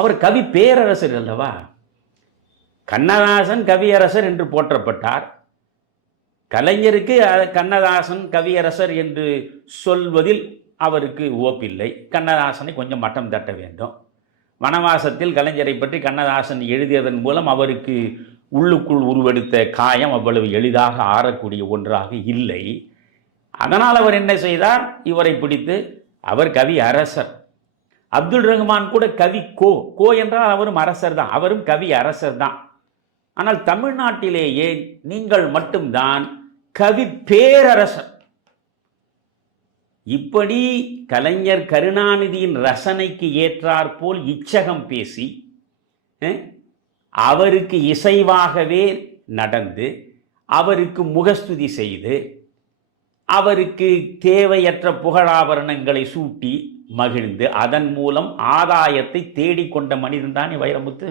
அவர் கவி பேரரசர் அல்லவா? கண்ணதாசன் கவியரசர் என்று போற்றப்பட்டார். கலைஞருக்கு கண்ணதாசன் கவியரசர் என்று சொல்வதில் அவருக்கு ஓப்பில்லை. கண்ணதாசனை கொஞ்சம் மட்டம் தட்ட வேண்டும். வனவாசத்தில் கலைஞரை பற்றி கண்ணதாசன் எழுதியதன் மூலம் அவருக்கு உள்ளுக்குள் உருவெடுத்த காயம் அவ்வளவு எளிதாக ஆறக்கூடிய ஒன்றாக இல்லை. அதனால் அவர் என்ன செய்தார்? இவரை பிடித்து அவர் கவி அரசர் அப்துல் ரஹ்மான் கூட கவி கோ. கோ என்றால் அவரும் அரசர் தான். அவரும் கவி அரசர் தான். ஆனால் தமிழ்நாட்டிலேயே நீங்கள் மட்டும்தான் கவி பேரரசர். இப்படி கலைஞர் கருணாநிதியின் ரசனைக்கு ஏற்றாற்போல் இச்சகம் பேசி அவருக்கு இசைவாகவே நடந்து அவருக்கு முகஸ்துதி செய்து அவருக்கு தேவையற்ற புகழாபரணங்களை சூட்டி மகிழ்ந்து அதன் மூலம் ஆதாயத்தை தேடிக்கொண்ட மனிதன் தானே வைரமுத்து?